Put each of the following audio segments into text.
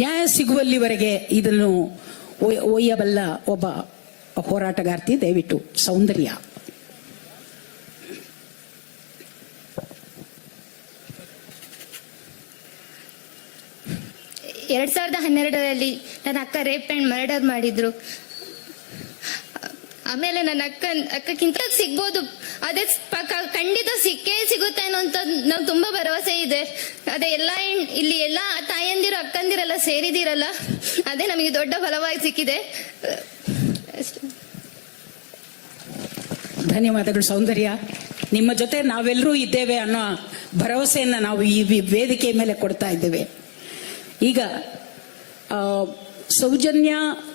ನ್ಯಾಯ ಸಿಗುವಲ್ಲಿವರೆಗೆ ಇದನ್ನು ಒಯ್ಯಬಲ್ಲ ಒಬ್ಬ ಹೋರಾಟಗಾರ್ತಿ ದಯವಿಟ್ಟು ಸೌಂದರ್ಯ. ಎರಡ್ 2012ರಲ್ಲಿ ನನ್ನ ಅಕ್ಕ ರೇಪ್ ಅಂಡ್ ಮರ್ಡರ್ ಮಾಡಿದ್ರು. ಆಮೇಲೆ ನನ್ನ ಅಕ್ಕಕ್ಕಿಂತ ಸಿಗ್ಬೋದು, ಅದೇ ಖಂಡಿತ ಸಿಕ್ಕೇ ಸಿಗುತ್ತೆ ಅನ್ನೋಂಥ ನಾವು ತುಂಬಾ ಭರವಸೆ ಇದೆ. ಅದೇ ಇಲ್ಲಿ ಎಲ್ಲಾ ತಾಯಂದಿರು ಅಕ್ಕಂದಿರೆಲ್ಲ ಸೇರಿದಿರಲ್ಲ, ಅದೇ ನಮಗೆ ದೊಡ್ಡ ಫಲವಾಗಿ ಸಿಕ್ಕಿದೆ. ಧನ್ಯವಾದಗಳು ಸೌಂದರ್ಯ. ನಿಮ್ಮ ಜೊತೆ ನಾವೆಲ್ಲರೂ ಇದ್ದೇವೆ ಅನ್ನೋ ಭರವಸೆಯನ್ನ ನಾವು ಈ ವೇದಿಕೆ ಮೇಲೆ ಕೊಡ್ತಾ ಇದ್ದೇವೆ. ಈಗ ಸೌಜನ್ಯ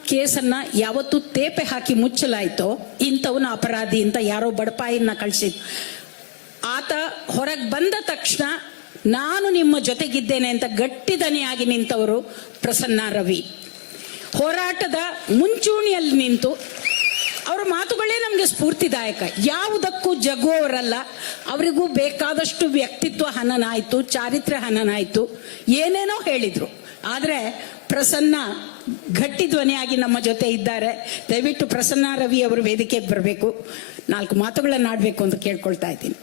ಕೇಸನ್ನ ಯಾವತ್ತು ತೇಪೆ ಹಾಕಿ ಮುಚ್ಚಲಾಯ್ತೋ ಇಂಥವನ ಅಪರಾಧಿ ಅಂತ ಯಾರೋ ಬಡಪಾಯಿನ ಕಳಿಸಿ ಆತ ಹೊರಗೆ ಬಂದ ತಕ್ಷಣ ನಾನು ನಿಮ್ಮ ಜೊತೆಗಿದ್ದೇನೆ ಅಂತ ಗಟ್ಟಿದನಿಯಾಗಿ ನಿಂತವರು ಪ್ರಸನ್ನ ರವಿ. ಹೋರಾಟದ ಮುಂಚೂಣಿಯಲ್ಲಿ ನಿಂತು ಅವರ ಮಾತುಗಳೇ ನಮಗೆ ಸ್ಫೂರ್ತಿದಾಯಕ. ಯಾವುದಕ್ಕೂ ಜಗ್ಗುವವರಲ್ಲ. ಅವರಿಗೂ ಬೇಕಾದಷ್ಟು ವ್ಯಕ್ತಿತ್ವ ಹನನಾಯ್ತು, ಚಾರಿತ್ರ್ಯ ಹನನಾಯ್ತು, ಏನೇನೋ ಹೇಳಿದ್ರು. ಆದರೆ ಪ್ರಸನ್ನ ಗಟ್ಟಿ ಧ್ವನಿಯಾಗಿ ನಮ್ಮ ಜೊತೆ ಇದ್ದಾರೆ. ದಯವಿಟ್ಟು ಪ್ರಸನ್ನ ರವಿ ಅವರು ವೇದಿಕೆಗೆ ಬರಬೇಕು, 4 ಮಾತುಗಳನ್ನು ಆಡಬೇಕು ಅಂತ ಕೇಳ್ಕೊಳ್ತಾ ಇದ್ದೀನಿ.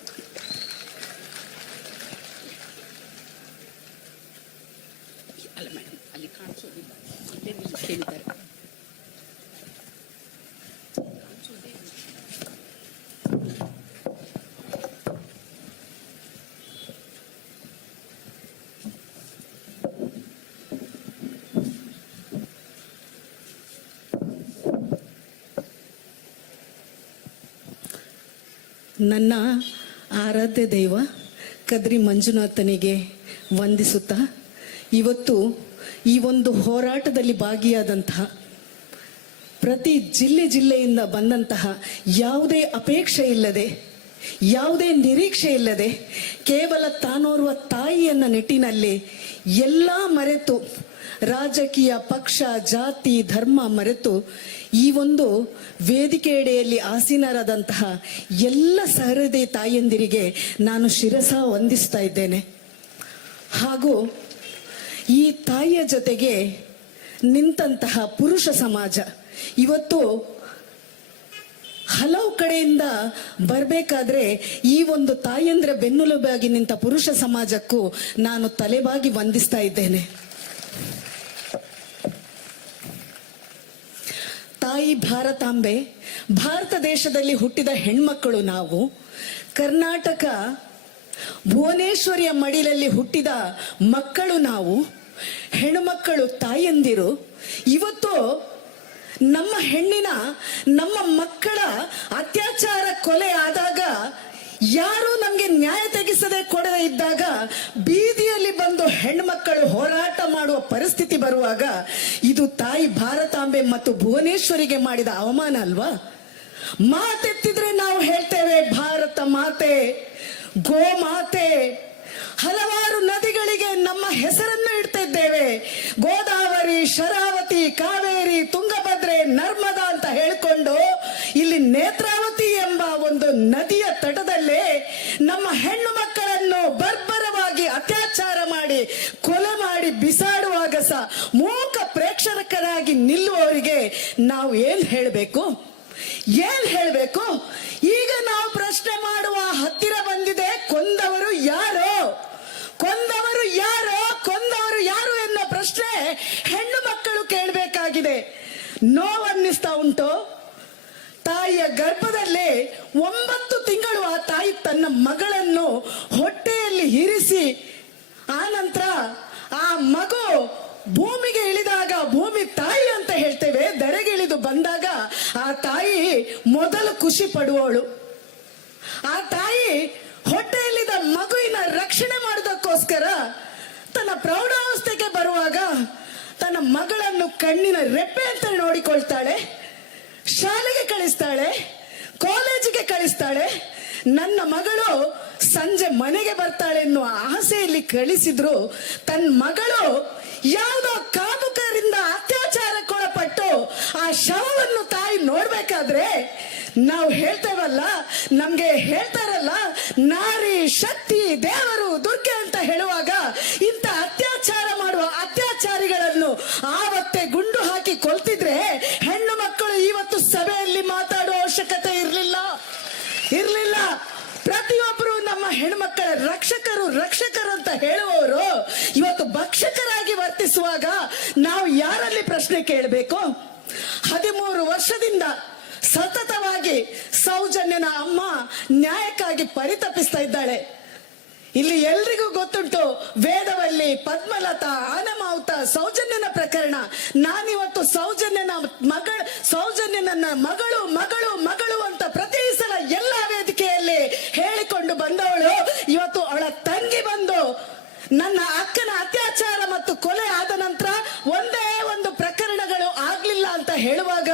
ಅಲ್ಲ ಮೇಡಮ್, ಅಲ್ಲಿ ಕಾಣಿಸೋದಿಲ್ಲ, ಕೇಳಿದ್ದಾರೆ. ನನ್ನ ಆರಾಧ್ಯ ದೈವ ಕದ್ರಿ ಮಂಜುನಾಥನಿಗೆ ವಂದಿಸುತ್ತಾ, ಇವತ್ತು ಈ ಒಂದು ಹೋರಾಟದಲ್ಲಿ ಭಾಗಿಯಾದಂತಹ ಪ್ರತಿ ಜಿಲ್ಲೆಯಿಂದ ಬಂದಂತಹ ಯಾವುದೇ ಅಪೇಕ್ಷೆ ಇಲ್ಲದೆ, ಯಾವುದೇ ನಿರೀಕ್ಷೆ ಇಲ್ಲದೆ, ಕೇವಲ ತಾನೋರ್ವ ತಾಯಿಯನ್ನ ನಿಟ್ಟಿನಲ್ಲಿ ಎಲ್ಲ ಮರೆತು, ರಾಜಕೀಯ ಪಕ್ಷ ಜಾತಿ ಧರ್ಮ ಮರೆತು ಈ ಒಂದು ವೇದಿಕೆಯಡೆಯಲ್ಲಿ ಆಸೀನರಾದಂತಹ ಎಲ್ಲ ಸಹೃದಯ ತಾಯಂದಿರಿಗೆ ನಾನು ಶಿರಸ ವಂದಿಸ್ತಾ ಇದ್ದೇನೆ. ಹಾಗೂ ಈ ತಾಯಿಯ ಜೊತೆಗೆ ನಿಂತಹ ಪುರುಷ ಸಮಾಜ ಇವತ್ತು ಹಲವು ಕಡೆಯಿಂದ ಬರಬೇಕಾದ್ರೆ ಈ ಒಂದು ತಾಯಂದ್ರ ಬೆನ್ನೆಲುಬಾಗಿ ನಿಂತ ಪುರುಷ ಸಮಾಜಕ್ಕೂ ನಾನು ತಲೆಬಾಗಿ ವಂದಿಸ್ತಾ ಇದ್ದೇನೆ. ತಾಯಿ ಭಾರತಾಂಬೆ, ಭಾರತ ದೇಶದಲ್ಲಿ ಹುಟ್ಟಿದ ಹೆಣ್ಮಕ್ಕಳು ನಾವು. ಕರ್ನಾಟಕ ಭುವನೇಶ್ವರಿಯ ಮಡಿಲಲ್ಲಿ ಹುಟ್ಟಿದ ಮಕ್ಕಳು ನಾವು, ಹೆಣ್ಣುಮಕ್ಕಳು ತಾಯಂದಿರು. ಇವತ್ತು ನಮ್ಮ ಹೆಣ್ಣಿನ, ನಮ್ಮ ಮಕ್ಕಳ ಅತ್ಯಾಚಾರ ಕೊಲೆ ಆದಾಗ ಯಾರು ನಮ್ಗೆ ನ್ಯಾಯ ತೆಗಿಸದೆ ಕೊಡದೆ ಇದ್ದಾಗ ಬೀದಿಯಲ್ಲಿ ಬಂದು ಹೆಣ್ಮಕ್ಕಳು ಹೋರಾಟ ಮಾಡುವ ಪರಿಸ್ಥಿತಿ ಬರುವಾಗ ಇದು ತಾಯಿ ಭಾರತಾಂಬೆ ಮತ್ತು ಭುವನೇಶ್ವರಿಗೆ ಮಾಡಿದ ಅವಮಾನ ಅಲ್ವಾ? ಮಾತೆತ್ತಿದ್ರೆ ನಾವು ಹೇಳ್ತೇವೆ ಭಾರತ ಮಾತೆ, ಗೋ ಮಾತೆ. ಹಲವಾರು ನದಿಗಳಿಗೆ ನಮ್ಮ ಹೆಸರನ್ನು ಇಡ್ತಿದ್ದೇವೆ. ಗೋದಾವರಿ, ಶರಾವತಿ, ಕಾವೇರಿ, ತುಂಗಭದ್ರೆ, ನರ್ಮದಾ ಅಂತ ಹೇಳಿಕೊಂಡು ಇಲ್ಲಿ ನೇತ್ರಾವತಿ ಎಂಬ ಒಂದು ನದಿಯ ತಟದಲ್ಲೇ ನಮ್ಮ ಹೆಣ್ಣು ಮಕ್ಕಳನ್ನು ಬರ್ಬರವಾಗಿ ಅತ್ಯಾಚಾರ ಮಾಡಿ ಕೊಲೆ ಮಾಡಿ ಬಿಸಾಡುವಾಗ ಸಹ ಮೂಕ ಪ್ರೇಕ್ಷಕರಾಗಿ ನಿಲ್ಲುವವರಿಗೆ ನಾವು ಏನ್ ಹೇಳಬೇಕು? ಈಗ ನಾವು ಪ್ರಶ್ನೆ ಮಾಡುವ ಹತ್ತಿರ ಬಂದಿದೆ, ಕೊಂದವರು ಯಾರು ಎನ್ನೋ ಪ್ರಶ್ನೆ ಹೆಣ್ಣು ಮಕ್ಕಳು ಕೇಳಬೇಕಾಗಿದೆ. ನೋವನ್ನಿಸ್ತಾ ಉಂಟು. ತಾಯಿಯ ಗರ್ಭದಲ್ಲಿ 9 ತಿಂಗಳು ಆ ತಾಯಿ ತನ್ನ ಮಗಳನ್ನು ಹೊಟ್ಟೆಯಲ್ಲಿ ಇರಿಸಿ, ಆನಂತರ ಆ ಮಗು ಭೂಮಿಗೆ ಇಳಿದಾಗ ಭೂಮಿ ತಾಯಿ ಅಂತ ಹೇಳ್ತೇವೆ, ಧರೆಗಿಳಿದು ಬಂದಾಗ ಆ ತಾಯಿ ಮೊದಲು ಖುಷಿ ಪಡುವವಳು. ಆ ತಾಯಿ ಹೊಟ್ಟೆಯಲ್ಲಿದ್ದ ಮಗುವಿನ ರಕ್ಷಣೆ ಮಾಡೋದಕ್ಕೋಸ್ಕರ ತನ್ನ ಪ್ರೌಢಾವಸ್ಥೆಗೆ ಬರುವಾಗ ತನ್ನ ಮಗಳನ್ನು ಕಣ್ಣಿನ ರೆಪ್ಪೆ ಅಂತ ನೋಡಿಕೊಳ್ತಾಳೆ, ಶಾಲೆಗೆ ಕಳಿಸ್ತಾಳೆ, ಕಾಲೇಜಿಗೆ ಕಳಿಸ್ತಾಳೆ. ನನ್ನ ಮಗಳು ಸಂಜೆ ಮನೆಗೆ ಬರ್ತಾಳೆ ಎನ್ನುವ ಆಸೆಯಲ್ಲಿ ಕಳಿಸಿದ್ರು ತನ್ನ ಮಗಳು ಯಾವುದೋ ಕಾಮುಕರಿಂದ ಅತ್ಯಾಚಾರಕ್ಕೊಳಪಟ್ಟು ಆ ಶವವನ್ನು ತಾಯಿ ನೋಡ್ಬೇಕಾದ್ರೆ ನಾವು ಹೇಳ್ತೇವಲ್ಲ, ನಮ್ಗೆ ಹೇಳ್ತಾರಲ್ಲ ನಾರಿ ಶಕ್ತಿ ದೇವರು ದುರ್ಗೆ ಅಂತ ಹೇಳುವಾಗ ಇಂಥ ಅತ್ಯಾಚಾರ ಮಾಡುವ ಅತ್ಯಾಚಾರಿಗಳನ್ನು ತಲೆಬಾಗಿ ವರ್ತಿಸುವಾಗ ನಾವು ಯಾರಲ್ಲಿ ಪ್ರಶ್ನೆ ಕೇಳಬೇಕು? 13 ವರ್ಷದಿಂದ ಸತತವಾಗಿ ಸೌಜನ್ಯನ ಅಮ್ಮ ನ್ಯಾಯಕ್ಕಾಗಿ ಪರಿತಪಿಸ್ತಾ ಇದ್ದಾಳೆ. ಇಲ್ಲಿ ಎಲ್ರಿಗೂ ಗೊತ್ತುಂಟು, ವೇದವಲ್ಲಿ, ಪದ್ಮಲತಾ, ಆನಮಾವುತ, ಸೌಜನ್ಯನ ಪ್ರಕರಣ. ನಾನಿವತ್ತು ಸೌಜನ್ಯನ ಮಗಳು ಮಗಳು ಮಗಳು ಅಂತ ಪ್ರತಿ ಸಲ ಎಲ್ಲ ವೇದಿಕೆಯಲ್ಲಿ ಹೇಳಿಕೊಂಡು ಬಂದವಳು, ಇವತ್ತು ಅವಳ ತಂಗಿ ಬಂದು ನನ್ನ ಅಕ್ಕನ ಅತ್ಯಾಚಾರ ಮತ್ತು ಕೊಲೆ ಆದ ನಂತರ ಒಂದೇ ಒಂದು ಪ್ರಕರಣಗಳು ಆಗ್ಲಿಲ್ಲ ಅಂತ ಹೇಳುವಾಗ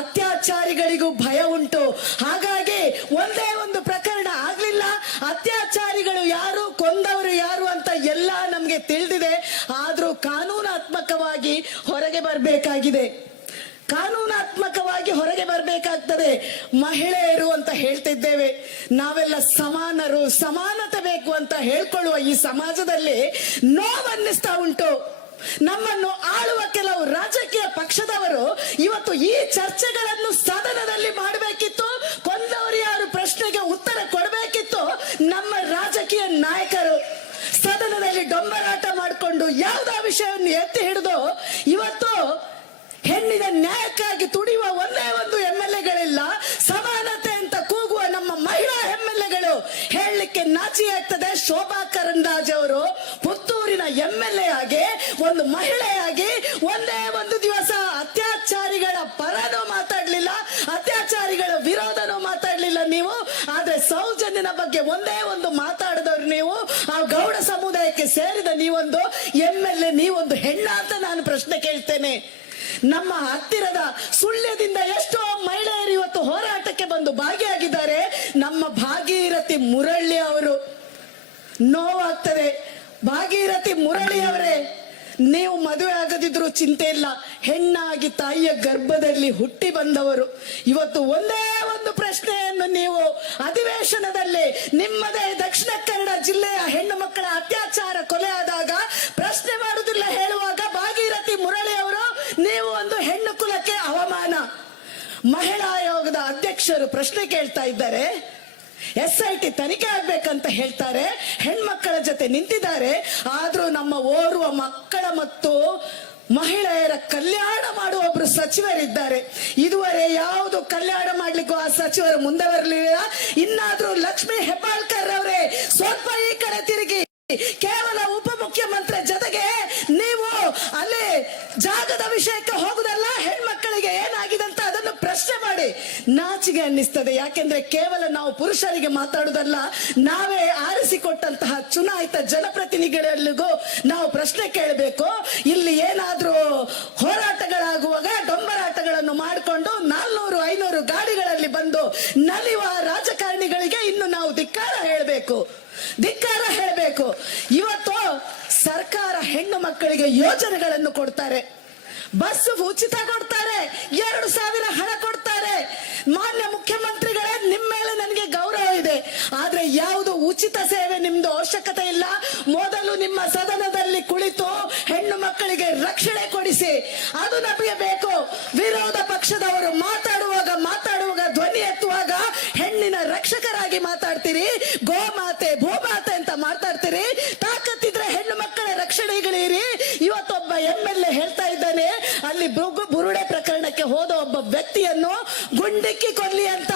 ಅತ್ಯಾಚಾರಿಗಳಿಗೂ ಭಯ ಉಂಟು. ಹಾಗಾಗಿ ಒಂದೇ ಒಂದು ಪ್ರಕರಣ ಆಗ್ಲಿಲ್ಲ, ಅತ್ಯಾಚಾರಿಗಳು ಯಾರು, ಕೊಂದವರು ಯಾರು ಅಂತ ಎಲ್ಲ ನಮ್ಗೆ ತಿಳಿದಿದೆ. ಆದ್ರೂ ಕಾನೂನಾತ್ಮಕವಾಗಿ ಹೊರಗೆ ಬರಬೇಕಾಗಿದೆ, ಕಾನೂನಾತ್ಮಕವಾಗಿ ಹೊರಗೆ ಬರಬೇಕಾಗ್ತದೆ. ಮಹಿಳೆಯರು ಅಂತ ಹೇಳ್ತಿದ್ದೇವೆ, ನಾವೆಲ್ಲ ಸಮಾನರು, ಸಮಾನತೆ ಬೇಕು ಅಂತ ಹೇಳ್ಕೊಳ್ಳುವ ಈ ಸಮಾಜದಲ್ಲಿ ನೋವನ್ನಿಸ್ತಾ ಉಂಟು. ನಮ್ಮನ್ನು ಆಳುವ ಕೆಲವು ರಾಜಕೀಯ ಪಕ್ಷದವರು ಇವತ್ತು ಈ ಚರ್ಚೆಗಳನ್ನು ಸದನದಲ್ಲಿ ಮಾಡಬೇಕಿತ್ತು. ಕೊಂದವರು ಯಾರು ಪ್ರಶ್ನೆಗೆ ಉತ್ತರ ಕೊಡಬೇಕಿತ್ತು. ನಮ್ಮ ರಾಜಕೀಯ ನಾಯಕರು ಸದನದಲ್ಲಿ ಡೊಂಬರಾಟ ಮಾಡಿಕೊಂಡು ಯಾವುದೋ ವಿಷಯವನ್ನು ಎತ್ತಿ ಹಿಡಿದು ಇವತ್ತು ಹೆಣ್ಣಿನ ನ್ಯಾಯಕ್ಕಾಗಿ ತುಡಿಯುವ ಒಂದೇ ಒಂದು MLAಗಳಿಲ್ಲ. ಸಮಾನತೆ ಅಂತ ಕೂಗುವ ನಮ್ಮ ಮಹಿಳಾ MLAಗಳು ಹೇಳಲಿಕ್ಕೆ ನಾಚಿ ಆಗ್ತದೆ. ಶೋಭಾ ಕರಂದ್ಲಾಜೆ ಅವರು ಪುತ್ತೂರಿನ MLA ಆಗಿ, ಒಂದು ಮಹಿಳೆಯಾಗಿ ಒಂದೇ ಒಂದು ದಿವಸ ಅತ್ಯಾಚಾರಿಗಳ ಪರನೂ ಮಾತಾಡ್ಲಿಲ್ಲ, ಅತ್ಯಾಚಾರಿಗಳ ವಿರೋಧನೂ ಮಾತಾಡ್ಲಿಲ್ಲ ನೀವು. ಆದ್ರೆ ಸೌಜನ್ಯನ ಬಗ್ಗೆ ಒಂದೇ ಒಂದು ಮಾತಾಡಿದವ್ರು ನೀವು. ಆ ಗೌಡ ಸಮುದಾಯಕ್ಕೆ ಸೇರಿದ ನೀವೊಂದು MLA, ನೀವೊಂದು ಹೆಣ್ಣ ಅಂತ ನಾನು ಪ್ರಶ್ನೆ ಕೇಳ್ತೇನೆ. ನಮ್ಮ ಹತ್ತಿರದ ಸುಳ್ಯದಿಂದ ಎಷ್ಟೋ ಮಹಿಳೆಯರು ಇವತ್ತು ಹೋರಾಟಕ್ಕೆ ಬಂದು ಭಾಗಿಯಾಗಿದ್ದಾರೆ. ನಮ್ಮ ಭಾಗೀರಥಿ ಮುರಳಿ ಅವರು, ನೋವಾಗ್ತದೆ. ಭಾಗೀರಥಿ ಮುರಳಿ ಅವರೇ, ನೀವು ಮದುವೆ ಆಗದಿದ್ರು ಚಿಂತೆ ಇಲ್ಲ, ಹೆಣ್ಣಾಗಿ ತಾಯಿಯ ಗರ್ಭದಲ್ಲಿ ಹುಟ್ಟಿ ಬಂದವರು. ಇವತ್ತು ಒಂದೇ ಒಂದು ಪ್ರಶ್ನೆಯನ್ನು ನೀವು ಅಧಿವೇಶನದಲ್ಲಿ ನಿಮ್ಮದೇ ದಕ್ಷಿಣ ಕನ್ನಡ ಜಿಲ್ಲೆಯ ಹೆಣ್ಣು ಮಕ್ಕಳ ಅತ್ಯಾಚಾರ ಕೊಲೆ ಆದಾಗ ಪ್ರಶ್ನೆ ಮಾಡುವುದಿಲ್ಲ ಹೇಳುವಾಗ ಭಾಗೀರಥಿ ಮುರಳಿ ಅವರು, ನೀವು ಒಂದು ಹೆಣ್ಣು ಕುಲಕ್ಕೆ ಅವಮಾನ. ಮಹಿಳಾ ಆಯೋಗದ ಅಧ್ಯಕ್ಷರು ಪ್ರಶ್ನೆ ಕೇಳ್ತಾ ಇದ್ದಾರೆ, SIT ತನಿಖೆ ಆಗ್ಬೇಕಂತ ಹೇಳ್ತಾರೆ, ಹೆಣ್ಮಕ್ಕಳ ಜೊತೆ ನಿಂತಿದ್ದಾರೆ. ಆದ್ರೂ ನಮ್ಮ ಓರ್ವ ಮಕ್ಕಳ ಮತ್ತು ಮಹಿಳೆಯರ ಕಲ್ಯಾಣ ಮಾಡುವ ಒಬ್ರು ಸಚಿವರಿದ್ದಾರೆ. ಇದುವರೆ ಯಾವುದು ಕಲ್ಯಾಣ ಮಾಡ್ಲಿಕ್ಕೂ ಆ ಸಚಿವರು ಮುಂದೆ ಬರಲಿಲ್ಲ. ಇನ್ನಾದ್ರೂ ಲಕ್ಷ್ಮೀ ಹೆಬ್ಬಾಳ್ಕರ್ ಅವರೇ ಸ್ವಲ್ಪ ಈ ಕಡೆ ತಿರುಗಿ. ಕೇವಲ ಉಪಮುಖ್ಯಮಂತ್ರಿ ಜೊತೆಗೆ ನೀವು ಅಲ್ಲಿ ಜಾಗದ ವಿಷಯಕ್ಕೆ ಹೋಗುದಲ್ಲ, ಹೆಣ್ಮಕ್ಕಳಿಗೆ ಏನಾಗಿದೆ ಅಂತ ಅದನ್ನು ಪ್ರಶ್ನೆ ಮಾಡಿ. ನಾಚಿಗೆ ಅನ್ನಿಸ್ತದೆ. ಯಾಕೆಂದ್ರೆ ಕೇವಲ ನಾವು ಪುರುಷರಿಗೆ ಮಾತಾಡುದಲ್ಲ, ನಾವೇ ಆರಿಸಿಕೊಟ್ಟಂತಹ ಚುನಾಯಿತ ಜನಪ್ರತಿನಿಧಿಗಳಿಗೂ ನಾವು ಪ್ರಶ್ನೆ ಕೇಳಬೇಕು. ಇಲ್ಲಿ ಏನಾದ್ರೂ ಹೋರಾಟಗಳಾಗುವಾಗ ಡೊಂಬರಾಟಗಳನ್ನು ಮಾಡಿಕೊಂಡು 400-500 ಗಾಡಿಗಳಲ್ಲಿ ಬಂದು ನಲಿವ ರಾಜಕಾರಣಿಗಳಿಗೆ ಇನ್ನು ನಾವು ಧಿಕ್ಕಾರ ಹೇಳಬೇಕು. ಇವತ್ತು ಸರ್ಕಾರ ಹೆಣ್ಣು ಮಕ್ಕಳಿಗೆ ಯೋಜನೆಗಳನ್ನು ಕೊಡ್ತಾರೆ, ಬಸ್ ಉಚಿತ ಕೊಡ್ತಾರೆ, 2,000 ಹಣ ಕೊಡ್ತಾರೆ. ಮಾನ್ಯ ಮುಖ್ಯಮಂತ್ರಿಗಳೇ, ನಿಮ್ಮ ಮೇಲೆ ನನಗೆ ಗೌರವ ಇದೆ. ಆದ್ರೆ ಯಾವುದು ಉಚಿತ ಸೇವೆ ನಿಮ್ದು ಅವಶ್ಯಕತೆ ಇಲ್ಲ. ಮೊದಲು ನಿಮ್ಮ ಸದನದಲ್ಲಿ ಕುಳಿತು ಹೆಣ್ಣು ಮಕ್ಕಳಿಗೆ ರಕ್ಷಣೆ ಕೊಡಿಸಿ, ಅದು ನಮಗೆ ಬೇಕು. ವಿರೋಧ ಪಕ್ಷದವರು ಮಾತಾಡುವಾಗ ಧ್ವನಿ ಎತ್ತುವಾಗ ಹೆಣ್ಣಿನ ರಕ್ಷಕರಾಗಿ ಮಾತಾಡ್ತೀರಿ, ಗೋಮಾತೆ ಭೂಮಾತೆ ಅಂತ ಮಾತಾಡ್ತೀರಿ. ತಾಕತ್ತಿದ್ರೆ ಹೆಣ್ಣು ಮಕ್ಕಳ ರಕ್ಷಣೆಗಳಿರಿ. ಇವತ್ತೊಬ್ಬ MLA ಹೇಳ್ತಾ ಇದ್ದಾನೆ, ಅಲ್ಲಿ ಬುರುಡೆ ಪ್ರಕರಣಕ್ಕೆ ಹೋದ ಒಬ್ಬ ವ್ಯಕ್ತಿಯನ್ನು ಗುಂಡಿಕ್ಕಿ ಕೊಲ್ಲಿ ಅಂತ.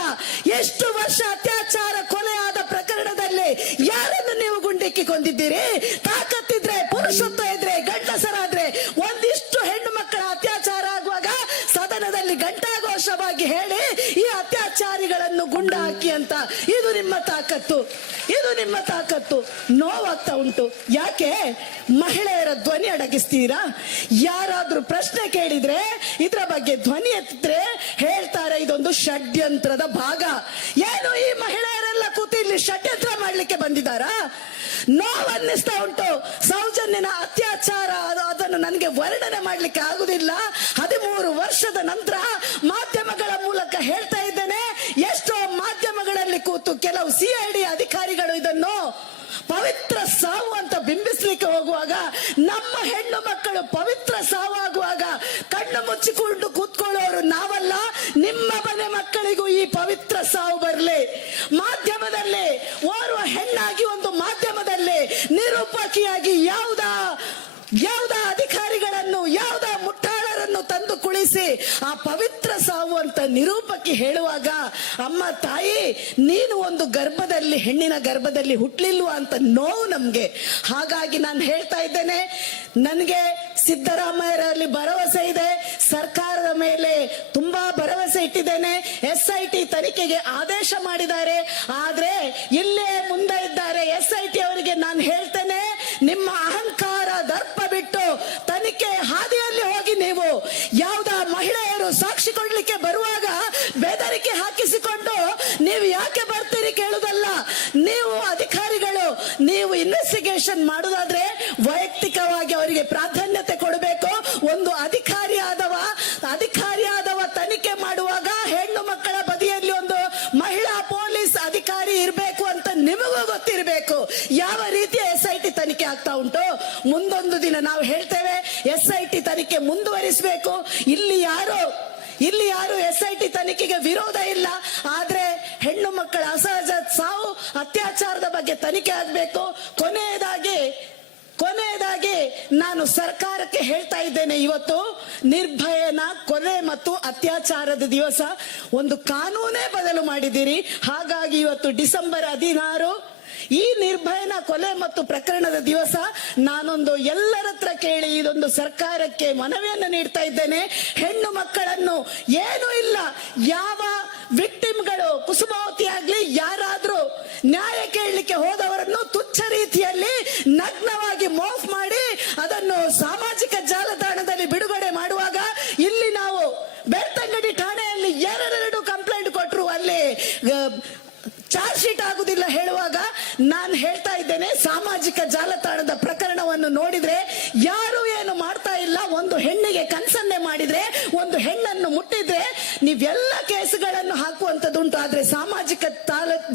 ಎಷ್ಟು ವರ್ಷ ಅತ್ಯಾಚಾರ ಕೊಲೆ ಆದ ಪ್ರಕರಣದಲ್ಲಿ ಯಾರನ್ನು ನೀವು ಗುಂಡಿಕ್ಕಿ ಕೊಂದಿದ್ದೀರಿ? ತಾಕತ್ತಿದ್ರೆ, ಪುರುಷತ್ವ ಇದ್ರೆ, ಗಂಡಸರಾದ್ರೆ ಒಂದಿಷ್ಟು ಹೆಣ್ಣು ಮಕ್ಕಳ ಅತ್ಯಾಚಾರ ಆಗುವಾಗ ಸದನದಲ್ಲಿ ಘಂಟಾಘೋಷವಾಗಿ ಹೇಳಿ ಈ ಅತ್ಯಾಚಾರಿಗಳನ್ನು ಗುಂಡ ಹಾಕಿ ಅಂತ. ಇದು ನಿಮ್ಮ ತಾಕತ್ತು. ನೋವಾಗ್ತಾ ಉಂಟು. ಯಾಕೆ ಮಹಿಳೆಯರ ಧ್ವನಿ ಅಡಗಿಸ್ತೀರಾ? ಯಾರಾದ್ರೂ ಪ್ರಶ್ನೆ ಕೇಳಿದ್ರೆ, ಇದರ ಬಗ್ಗೆ ಧ್ವನಿ ಎತ್ತಿದ್ರೆ ಹೇಳ್ತಾರೆ ಇದೊಂದು ಷಡ್ಯಂತ್ರದ ಭಾಗ. ಏನು ಈ ಮಹಿಳೆಯರೆಲ್ಲ ಕೂತು ಇಲ್ಲಿ ಷಡ್ಯಂತ್ರ ಮಾಡ್ಲಿಕ್ಕೆ ಬಂದಿದ್ದಾರಾ? ನೋವನ್ನಿಸ್ತಾ ಉಂಟು. ಸೌಜನ್ಯನ ಅತ್ಯಾಚಾರ ಅದನ್ನು ನನಗೆ ವರ್ಣನೆ ಮಾಡ್ಲಿಕ್ಕೆ ಆಗುದಿಲ್ಲ. 13 ವರ್ಷದ ನಂತರ ಮಾಧ್ಯಮಗಳ ಮೂಲಕ ಹೇಳ್ತಾ ಇದ್ದೇನೆ. ಎಷ್ಟೋ ಮಾಧ್ಯಮಗಳಲ್ಲಿ ಕೂತು ಕೆಲವು CID ಅಧಿಕಾರಿಗಳು ಇದನ್ನು ಪವಿತ್ರ ಸಾವು ಅಂತ ಬಿಂಬಿಸ್ಲಿಕ್ಕೆ ಹೋಗುವಾಗ, ನಮ್ಮ ಹೆಣ್ಣು ಮಕ್ಕಳು ಪವಿತ್ರ ಸಾವಾಗುವಾಗ ಕಣ್ಣು ಮುಚ್ಚಿಕೊಂಡು ಕೂತ್ಕೊಳ್ಳೋರು ನಾವಲ್ಲ. ನಿಮ್ಮ ಮನೆ ಮಕ್ಕಳಿಗೂ ಈ ಪವಿತ್ರ ಸಾವು ಬರಲಿ. ಮಾಧ್ಯಮದಲ್ಲಿ ಓರ್ವ ಹೆಣ್ಣಾಗಿ ಒಂದು ಮಾಧ್ಯಮದಲ್ಲಿ ನಿರೂಪಕಿಯಾಗಿ ಯಾವುದ ಅಧಿಕಾರ ಮಕ್ಕಳನ್ನು ಯಾವುದೇ ಮುಟ್ಟಾಳರನ್ನು ತಂದು ಕುಳಿಸಿ ಆ ಪವಿತ್ರ ಸಾವು ಅಂತ ನಿರೂಪಕ್ಕೆ ಹೇಳುವಾಗ, ಅಮ್ಮ ತಾಯಿ ನೀನು ಒಂದು ಗರ್ಭದಲ್ಲಿ, ಹೆಣ್ಣಿನ ಗರ್ಭದಲ್ಲಿ ಹುಟ್ಲಿಲ್ವಾ ಅಂತ ನೋವು ನಮ್ಗೆ. ಹಾಗಾಗಿ ನಾನು ಹೇಳ್ತಾ ಇದ್ದೇನೆ, ನನಗೆ ಸಿದ್ದರಾಮಯ್ಯರಲ್ಲಿ ಭರವಸೆ ಇದೆ, ಸರ್ಕಾರದ ಮೇಲೆ ತುಂಬಾ ಭರವಸೆ ಇಟ್ಟಿದ್ದೇನೆ. SIT ತನಿಖೆಗೆ ಆದೇಶ ಮಾಡಿದ್ದಾರೆ, ಆದ್ರೆ ಇಲ್ಲೇ ಮುಂದೆ ಇದ್ದಾರೆ SIT ಅವರಿಗೆ ನಾನು ಹೇಳ್ತೇನೆ, ನಿಮ್ಮ ಅಹಂಕಾರ ದರ್ಪ ಬಿಟ್ಟು ತನಿಖೆ ಹಾದಿಯಲ್ಲಿ ಹೋಗಿ. ನೀವು ಯಾವ್ದ ಮಹಿಳೆಯರು ಸಾಕ್ಷಿ ಕೊಡ್ಲಿಕ್ಕೆ ಬರುವಾಗ ಬೆದರಿಕೆ ಹಾಕಿಸಿಕೊಂಡು ನೀವು ಯಾಕೆ ಬರ್ತೀರಿ ಕೇಳುದಲ್ಲ. ನೀವು ಅಧಿಕಾರಿಗಳು, ನೀವು ಇನ್ವೆಸ್ಟಿಗೇಷನ್ ಮಾಡುದಾದ್ರೆ ವೈಯಕ್ತಿಕವಾಗಿ ಅವರಿಗೆ ಪ್ರಾಧಾನ್ಯತೆ ಕೊಡಬೇಕು. ಒಂದು ಅಧಿಕಾರಿಯಾದವ ತನಿಖೆ ಮಾಡುವಾಗ ಹೆಣ್ಣು ಮಕ್ಕಳ ಬದಿಯಲ್ಲಿ ಒಂದು ಮಹಿಳಾ ಪೊಲೀಸ್ ಅಧಿಕಾರಿ ಇರಬೇಕು ಅಂತ ನಿಮಗೂ ಗೊತ್ತಿರಬೇಕು. ಯಾವ ರೀತಿಯ SIT ತನಿಖೆ ಆಗ್ತಾ ಉಂಟು, ಮುಂದೊಂದು ದಿನ ನಾವು ಹೇಳ್ತೇವೆ SIT ತನಿಖೆ ಮುಂದುವರಿಸಬೇಕು. ಇಲ್ಲಿ ಯಾರು SIT ತನಿಖೆಗೆ ವಿರೋಧ ಇಲ್ಲ, ಆದ್ರೆ ಹೆಣ್ಣು ಮಕ್ಕಳ ಅಸಹಜ ಸಾವು, ಅತ್ಯಾಚಾರದ ಬಗ್ಗೆ ತನಿಖೆ ಆಗಬೇಕು. ಕೊನೆಯದಾಗಿ ನಾನು ಸರ್ಕಾರಕ್ಕೆ ಹೇಳ್ತಾ ಇದ್ದೇನೆ, ಇವತ್ತು ನಿರ್ಭಯನ ಕೊಲೆ ಮತ್ತು ಅತ್ಯಾಚಾರದ ದಿವಸ ಒಂದು ಕಾನೂನೇ ಬದಲು ಮಾಡಿದ್ದೀರಿ. ಹಾಗಾಗಿ ಇವತ್ತು ಡಿಸೆಂಬರ್ 16 ಈ ನಿರ್ಭಯನ ಕೊಲೆ ಮತ್ತು ಪ್ರಕರಣದ ದಿವಸ ನಾನೊಂದು ಎಲ್ಲರ ಹತ್ರ ಕೇಳಿ ಇದೊಂದು ಸರ್ಕಾರಕ್ಕೆ ಮನವಿಯನ್ನು ನೀಡ್ತಾ ಇದ್ದೇನೆ. ಹೆಣ್ಣು ಮಕ್ಕಳನ್ನು ಏನೂ ಇಲ್ಲ, ಯಾವ ವಿಕ್ಟಿಮ್ಗಳು ಕುಸುಮಾವತಿ ಆಗ್ಲಿ ಯಾರಾದ್ರೂ ನ್ಯಾಯ ಕೇಳಲಿಕ್ಕೆ ಹೋದವರನ್ನು ತುಚ್ಛ ರೀತಿಯಲ್ಲಿ ನಗ್ನವಾಗಿ ಮೋಫ್ ಮಾಡಿ ಅದನ್ನು ಸಾಮಾಜಿಕ ಜಾಲತಾಣದಲ್ಲಿ ಬಿಡುಗಡೆ ಮಾಡುವಾಗ, ಇಲ್ಲಿ ನಾವು ಬೆಳ್ತಂಗಡಿ ಠಾಣೆಯಲ್ಲಿ 2 ಕಂಪ್ಲೇಂಟ್ ಕೊಟ್ಟರು, ಅಲ್ಲಿ ಚಾರ್ಜ್ ಶೀಟ್ ಆಗುದಿಲ್ಲ ಹೇಳುವಾಗ ನಾನು ಹೇಳ್ತಾ ಇದ್ದೇನೆ, ಸಾಮಾಜಿಕ ಜಾಲತಾಣದ ಪ್ರಕರಣವನ್ನು ನೋಡಿದ್ರೆ ಯಾರು ಏನು ಮಾಡ್ತಾ ಇಲ್ಲ. ಒಂದು ಹೆಣ್ಣಿಗೆ ಕನ್ಸನ್ನೆ ಮಾಡಿದ್ರೆ, ಒಂದು ಹೆಣ್ಣನ್ನು ಮುಟ್ಟಿದ್ರೆ ನೀವೆಲ್ಲ ಕೇಸುಗಳನ್ನು ಹಾಕುವಂತದ್ದುಂಟು. ಆದ್ರೆ ಸಾಮಾಜಿಕ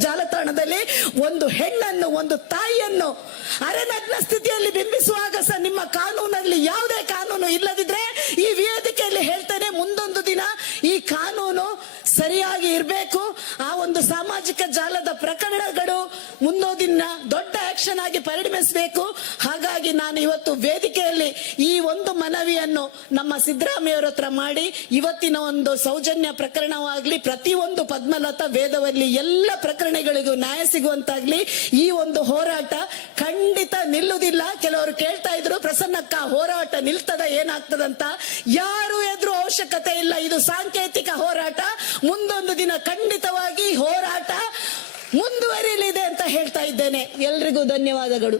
ಜಾಲತಾಣದಲ್ಲಿ ಒಂದು ಹೆಣ್ಣನ್ನು, ಒಂದು ತಾಯಿಯನ್ನು ಅರೆನಗ್ನ ಸ್ಥಿತಿಯಲ್ಲಿ ಬಿಂಬಿಸುವಾಗ ಸಹ ನಿಮ್ಮ ಕಾನೂನಲ್ಲಿ ಯಾವುದೇ ಕಾನೂನು ಇಲ್ಲದಿದ್ರೆ, ಈ ವೇದಿಕೆಯಲ್ಲಿ ಹೇಳ್ತೇನೆ, ಮುಂದೊಂದು ದಿನ ಈ ಕಾನೂನು ಸರಿಯಾಗಿ ಇರಬೇಕು. ಆ ಒಂದು ಸಾಮಾಜಿಕ ಜಾಲದ ಪ್ರಕರಣಗಳು ಮುಂದೋದಿನ ದೊಡ್ಡ ಆಕ್ಷನ್ ಆಗಿ ಪರಿಣಮಿಸಬೇಕು. ಹಾಗಾಗಿ ನಾನು ಇವತ್ತು ವೇದಿಕೆಯಲ್ಲಿ ಈ ಒಂದು ಮನವಿಯನ್ನು ನಮ್ಮ ಸಿದ್ದರಾಮಯ್ಯವರ ಹತ್ರ ಮಾಡಿ, ಇವತ್ತಿನ ಒಂದು ಸೌಜನ್ಯ ಪ್ರಕರಣವಾಗ್ಲಿ, ಪ್ರತಿಯೊಂದು ಪದ್ಮಲತಾ ವೇದವಲ್ಲಿ ಎಲ್ಲ ಪ್ರಕರಣಗಳಿಗೂ ನ್ಯಾಯ ಸಿಗುವಂತಾಗ್ಲಿ. ಈ ಒಂದು ಹೋರಾಟ ಖಂಡಿತ ನಿಲ್ಲುವುದಿಲ್ಲ. ಕೆಲವರು ಕೇಳ್ತಾ ಇದ್ರು, ಪ್ರಸನ್ನಕ್ಕ ಹೋರಾಟ ನಿಲ್ತದ ಏನಾಗ್ತದಂತ. ಯಾರು ಎದುರು ಅವಶ್ಯಕತೆ ಇಲ್ಲ, ಇದು ಸಾಂಕೇತಿಕ ಹೋರಾಟ. ಮುಂದೊಂದು ದಿನ ಖಂಡಿತವಾಗಿ ಹೋರಾಟ ಮುಂದುವರಿಯಲಿದೆ ಅಂತ ಹೇಳ್ತಾ ಇದ್ದೇನೆ. ಎಲ್ರಿಗೂ ಧನ್ಯವಾದಗಳು.